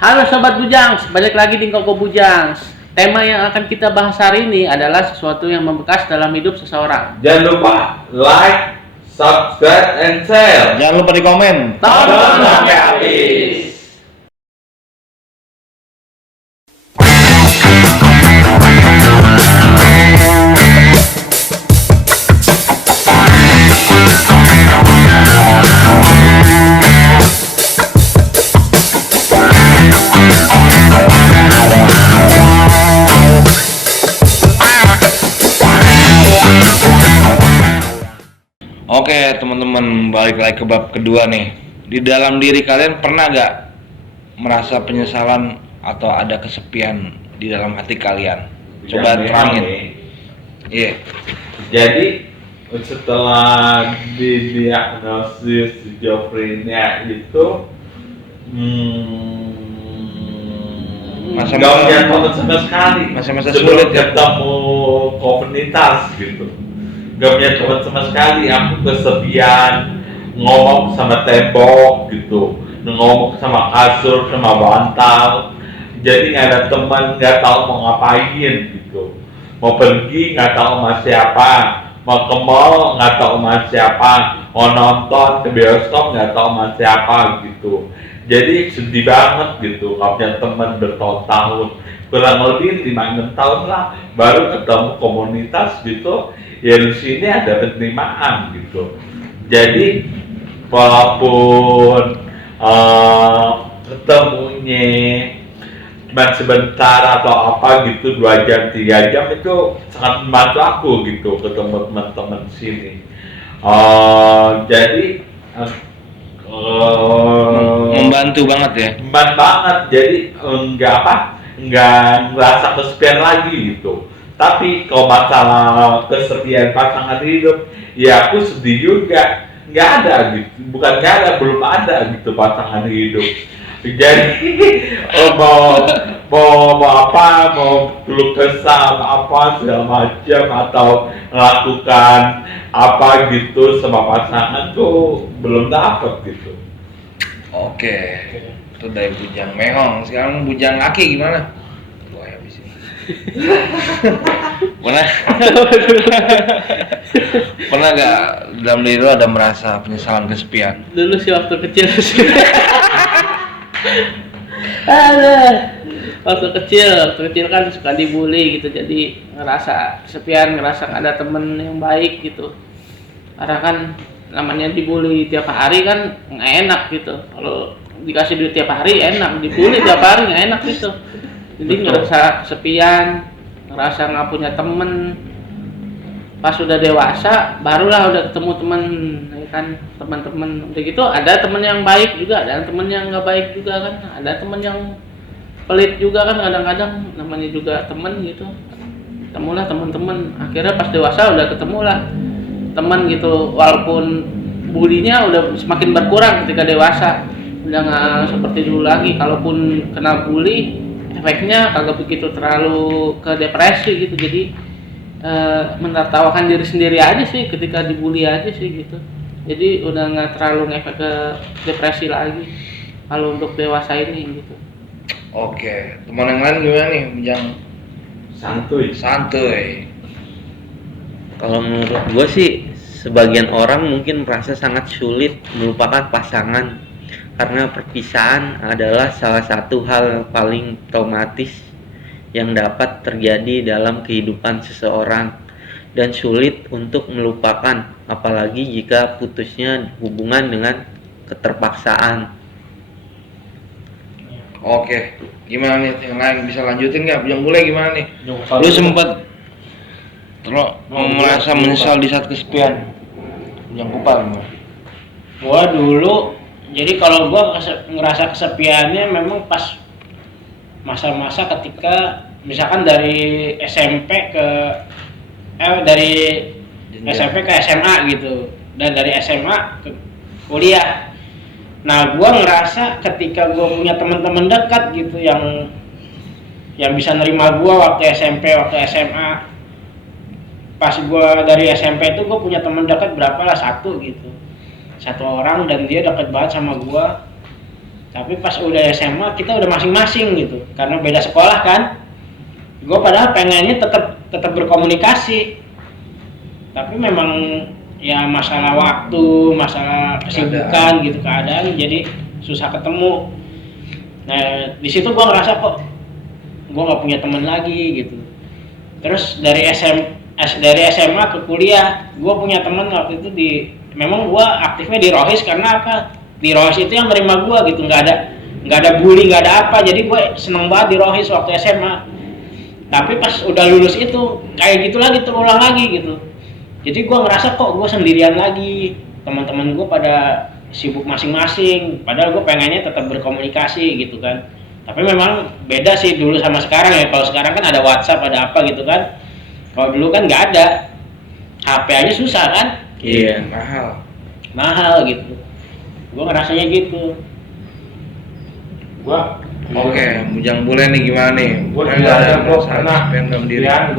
Halo Sobat Bujangs, balik lagi di Koko Bujangs. Tema yang akan kita bahas hari ini adalah sesuatu yang membekas dalam hidup seseorang. Jangan lupa like, subscribe, and share. Jangan lupa di komen. Tonton sampai habis. Oke teman-teman, balik lagi ke bab kedua nih. Di dalam diri kalian pernah gak merasa penyesalan atau ada kesepian di dalam hati kalian? Coba terangin. Iya. Jadi setelah didiagnosis schizophrenia itu Masa-masa- nggak punya teman sama sekali. Masa-masa Sebelum sulit ya? ketemu komunitas gitu. Gak punya teman sama sekali, aku kesepian, ngomong sama tembok gitu, ngomong sama kasur, sama bantal. Jadi nggak ada teman, nggak tahu mau ngapain gitu. Mau pergi nggak tahu sama siapa, mau ke mall nggak tahu sama siapa, mau nonton ke bioskop nggak tahu sama siapa gitu. Jadi sedih banget gitu, nggak punya teman bertahun-tahun, kurang lebih 5-6 tahun lah baru ketemu komunitas gitu. Ya di sini ada penerimaan gitu. Jadi walaupun ketemunya cuma sebentar atau apa gitu 2 jam 3 jam itu sangat membantu aku gitu ketemu teman-teman sini. Jadi Membantu banget ya. membantu banget. Jadi nggak ngerasa kesepian lagi gitu. Tapi kalau masalah kesepian pasangan hidup, ya aku sedih juga. Nggak ada gitu, bukan nggak ada, belum ada gitu pasangan hidup. Jadi mau apa, mau keluh kesah apa segala macam atau melakukan apa gitu sama pasangan tuh belum dapet gitu. Oke. Itu dari bujang mehong. Sekarang bujang laki gimana? Wah, habis ini. Pernah gak dalam diri lo ada merasa penyesalan kesepian? Dulu sih waktu kecil sih. Waktu kecil kan suka dibully gitu, jadi ngerasa kesepian, ngerasa nggak ada temen yang baik gitu. Karena kan namanya dibully tiap hari kan nggak enak gitu. Kalau dikasih duit tiap hari enak, dibully tiap hari nggak enak gitu. Jadi ngerasa kesepian, ngerasa nggak punya temen. Pas udah dewasa barulah udah ketemu temen, ya kan, teman-teman udah gitu ada temen yang baik juga, ada temen yang nggak baik juga kan, ada temen yang pelit juga kan, kadang-kadang namanya juga temen gitu. Ketemulah teman-teman, akhirnya pas dewasa udah ketemulah teman gitu, walaupun bulinya udah semakin berkurang ketika dewasa, udah nggak seperti dulu lagi. Kalaupun kena bully efeknya kagak begitu terlalu ke depresi gitu, jadi menertawakan diri sendiri aja sih ketika dibully aja sih gitu. Jadi udah nggak terlalu ngefek ke depresi lagi kalau untuk dewasa ini gitu. Oke, teman yang lain gimana nih? Bujang santuy. Kalau menurut gue sih, sebagian orang mungkin merasa sangat sulit melupakan pasangan karena perpisahan adalah salah satu hal yang paling traumatis yang dapat terjadi dalam kehidupan seseorang dan sulit untuk melupakan, apalagi jika putusnya hubungan dengan keterpaksaan. Oke, gimana nih yang lain bisa lanjutin nggak? Bujang bule gimana nih? Lu sempet merasa menyesal di saat kesepian? Bujang kupal gimana? Gua dulu, jadi kalau gua ngerasa kesepiannya memang pas masa-masa ketika misalkan dari SMP ke dari SMP ke SMA gitu, dan dari SMA ke kuliah. Nah, gua ngerasa ketika gua punya teman-teman dekat gitu yang bisa nerima gua waktu SMP, waktu SMA. Pas gua dari SMP itu gua punya teman dekat berapa lah, satu gitu. Satu orang, dan dia dekat banget sama gua. Tapi pas udah SMA kita udah masing-masing gitu, karena beda sekolah kan. Gue padahal pengennya tetap berkomunikasi, tapi memang ya masalah waktu, masalah kesibukan gitu, keadaan, jadi susah ketemu. Nah di situ gue ngerasa kok gue nggak punya teman lagi gitu. Terus dari SMA ke kuliah, gue punya teman waktu itu memang gue aktifnya di Rohis karena apa? Di Rohis itu yang nerima gue gitu, nggak ada bully, nggak ada apa, jadi gue seneng banget di Rohis waktu SMA. Tapi pas udah lulus itu kayak gitu lagi, terulang lagi gitu. Jadi gue ngerasa kok gue sendirian lagi, teman-teman gue pada sibuk masing-masing, padahal gue pengennya tetap berkomunikasi gitu kan. Tapi memang beda sih dulu sama sekarang ya. Kalau sekarang kan ada WhatsApp, ada apa gitu kan. Kalau dulu kan nggak ada, HP aja susah kan. Iya. Mahal gitu. Gue ngerasanya gitu. Gua Oke, Bujang Bule nih gimana nih? Gua Pernah tidak ada, nggak gua merasa pernah kesepian dalam diri? kesepian,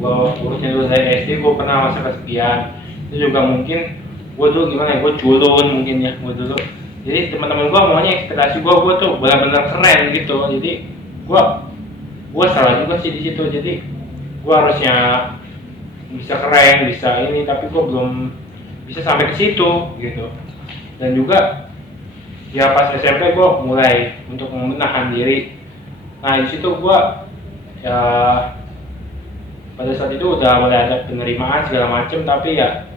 gua urusnya dulu dari SD, gua pernah masa kesepian. Itu juga mungkin gua dulu gimana ya, gua culun mungkin ya, gua dulu. Jadi teman-teman gua maunya ekspektasi gua tuh benar-benar keren gitu. Jadi gua salah juga sih di situ. Jadi gua harusnya bisa keren, bisa ini, tapi gua belum bisa sampai ke situ gitu. Dan juga ya pas SMP gue mulai untuk menahan diri. Nah di situ gue ya pada saat itu udah mulai ada penerimaan segala macem, tapi ya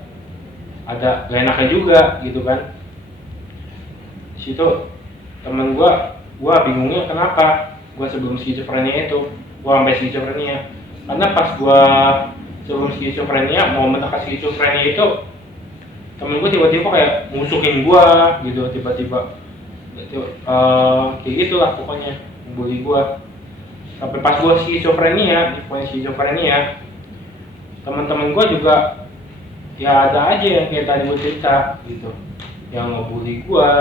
ada gak enaknya juga gitu kan. Di situ temen gue bingungnya kenapa gue sebelum skizofrenia itu gue sampai skizofrenia, karena pas gue sebelum skizofrenia mau menekan skizofrenia itu temen gue tiba-tiba kayak musuhin gue gitu, tiba-tiba kayak gitulah pokoknya, bully gue. Sampai pas gue skizofrenia, teman-teman gue juga ya ada aja yang kayak tadi gue cerita gitu, yang ngebully gue,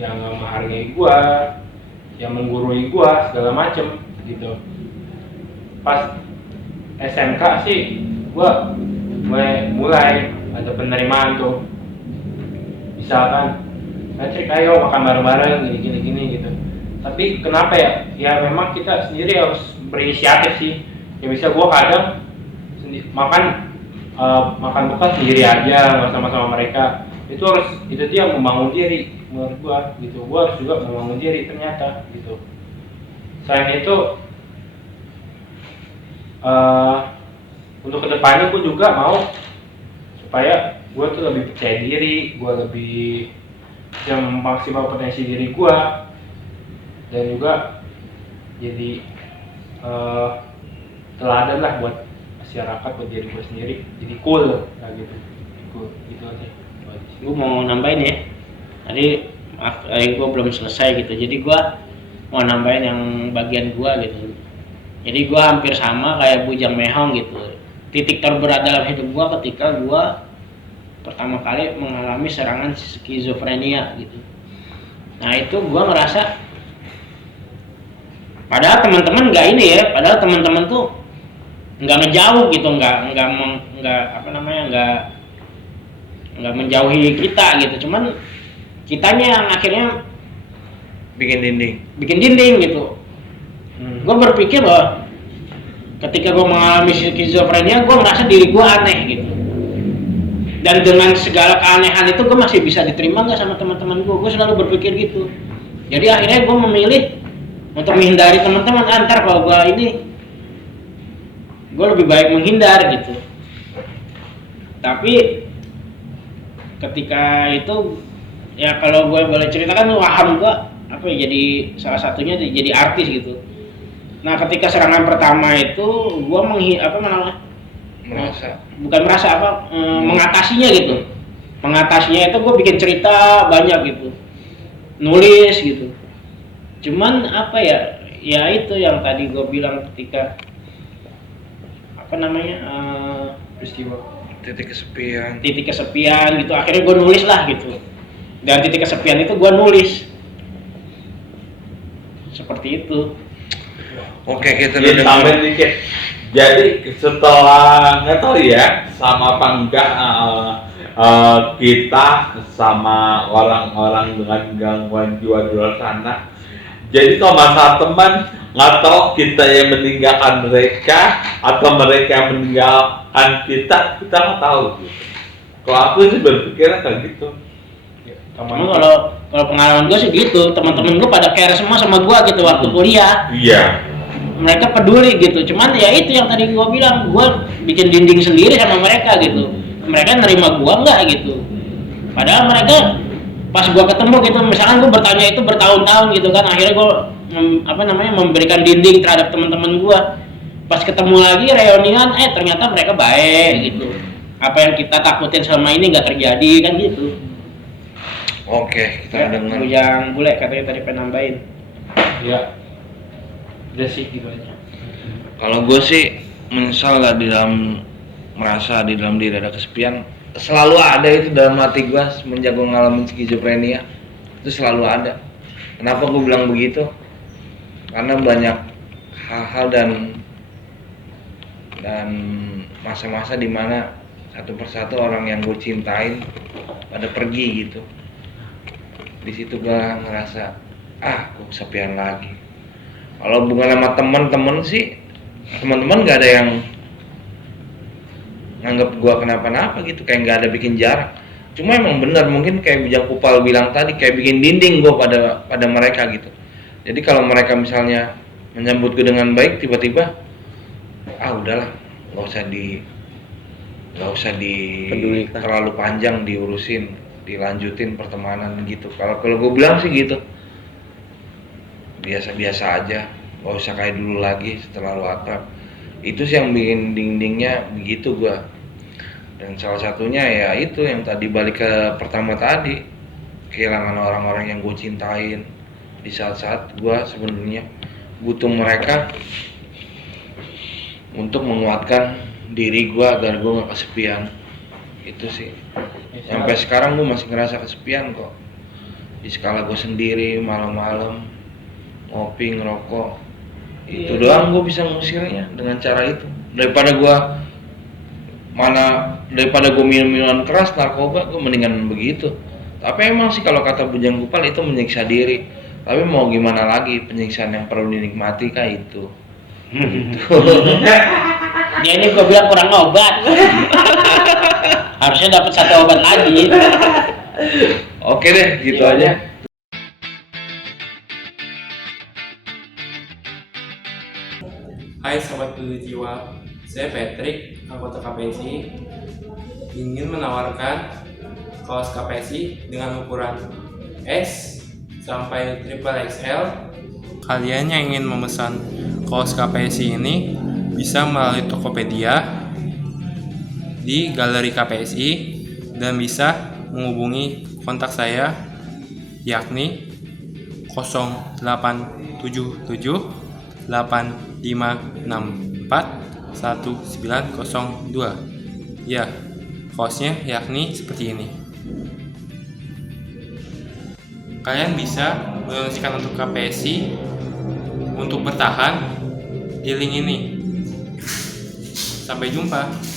yang nggak menghargai gue, yang menggurui gue segala macem gitu. Pas SMK sih gue mulai ada penerimaan tuh, misalkan Patrick ayo makan bareng-bareng gini gitu. Tapi kenapa ya? Ya memang kita sendiri harus berinisiatif sih. Ya bisa gua kadang makan buka sendiri aja, nggak sama-sama mereka. Itu dia membangun diri menurut gua gitu. Gua harus juga membangun diri ternyata gitu. Selain itu untuk kedepannya gua juga mau supaya gue tuh lebih percaya diri, gue lebih bisa memaksimal potensi diri gue, dan juga jadi teladan lah buat masyarakat, buat diri gue sendiri, jadi cool, nah gitu aja. Gue mau nambahin ya, tadi maaf gue belum selesai gitu, jadi gue mau nambahin yang bagian gue gitu. Jadi gue hampir sama kayak Bujang Mehong gitu. Titik terberat dalam hidup gue ketika gue pertama kali mengalami serangan skizofrenia gitu. Nah itu gue ngerasa, padahal teman-teman nggak ini ya, padahal teman-teman tuh nggak ngejauh gitu, nggak menjauhi kita gitu, cuman kitanya yang akhirnya Bikin dinding gitu. Gue berpikir bahwa ketika gue mengalami skizofrenia, gue ngerasa diri gue aneh gitu. Dan dengan segala keanehan itu gue masih bisa diterima nggak sama teman-teman gue? Gue selalu berpikir gitu. Jadi akhirnya gue memilih untuk menghindari teman-teman. Antar kalau gue lebih baik menghindar gitu. Tapi ketika itu ya kalau gue boleh ceritakan, waham gue apa ya, jadi salah satunya jadi artis gitu. Nah ketika serangan pertama itu gue mengatasinya gitu. Mengatasinya itu gue bikin cerita banyak gitu, nulis gitu. Cuman apa ya itu yang tadi gue bilang ketika peristiwa titik kesepian gitu, akhirnya gue nulis lah gitu. Dan titik kesepian itu gue nulis seperti itu. Oke, kita Jadi tambahin dikit. Jadi setelah nggak tahu ya sama apa enggak kita sama orang-orang dengan gangguan jiwa di luar sana. Jadi kalau masalah teman, nggak tahu kita yang meninggalkan mereka atau mereka yang meninggalkan kita nggak tahu gitu. Kalau aku sih berpikirnya kayak gitu. Cuma kalau pengalaman gue sih gitu, teman-teman gue pada care semua sama gue gitu waktu kuliah. Iya. Mereka peduli gitu, cuman ya itu yang tadi gue bilang, gue bikin dinding sendiri sama mereka gitu. Mereka nerima gue nggak gitu. Padahal mereka pas gue ketemu gitu, misalkan gue bertanya itu bertahun-tahun gitu kan, akhirnya gue memberikan dinding terhadap teman-teman gue. Pas ketemu lagi reunian, ternyata mereka baik gitu. Apa yang kita takutin selama ini nggak terjadi kan gitu. Oke, kita dengar. Yang bule katanya tadi pengen nambahin. Ya, udah sih gitu aja. Kalau gue sih menyesal gak merasa di dalam diri ada kesepian. Selalu ada itu dalam hati gue semenjak gue ngalamin skizofrenia. Itu selalu ada. Kenapa gue bilang begitu? Karena banyak hal-hal dan masa-masa dimana satu persatu orang yang gue cintain pada pergi gitu. Di situ gue ngerasa gue kesepian lagi. Kalau hubungan sama teman-teman sih, teman-teman gak ada yang nganggap gue kenapa-napa gitu, kayak gak ada bikin jarak. Cuma emang benar, mungkin kayak Bujang Kupal bilang tadi, kayak bikin dinding gue pada mereka gitu. Jadi kalau mereka misalnya menyambut gue dengan baik, tiba-tiba udahlah, nggak usah Pedulikan. terlalu panjang diurusin, dilanjutin pertemanan gitu. Kalau gue bilang sih gitu, biasa-biasa aja, nggak usah kayak dulu lagi terlalu akrab. Itu sih yang bikin dindingnya begitu gua. Dan salah satunya ya itu yang tadi balik ke pertama tadi, kehilangan orang-orang yang gue cintain di saat-saat gua sebenarnya butuh mereka untuk menguatkan diri gua agar gua nggak kesepian. Itu sih. Sampai sekarang gua masih ngerasa kesepian kok. Di skala gua sendiri malam-malam ngopi ngerokok, itu doang gue bisa ngusirnya dengan cara itu. Daripada gue minum-minuman keras, narkoba, gue mendingan begitu. Tapi emang sih kalau kata Bujang Kupal itu menyiksa diri. Tapi mau gimana lagi, penyiksaan yang perlu dinikmati kah itu. Dia ini gue bilang kurang obat. Harusnya dapat satu obat lagi. Oke deh, gitu aja. Hai Sobat Peduli Jiwa, saya Patrick, anggota KPSI, ingin menawarkan kaos KPSI dengan ukuran S sampai XXL. Kalian yang ingin memesan kaos KPSI ini bisa melalui Tokopedia di Galeri KPSI dan bisa menghubungi kontak saya yakni 0877 85641902. Ya, kaosnya yakni seperti ini. Kalian bisa mendonasikan untuk KPSI untuk bertahan di link ini. Sampai jumpa.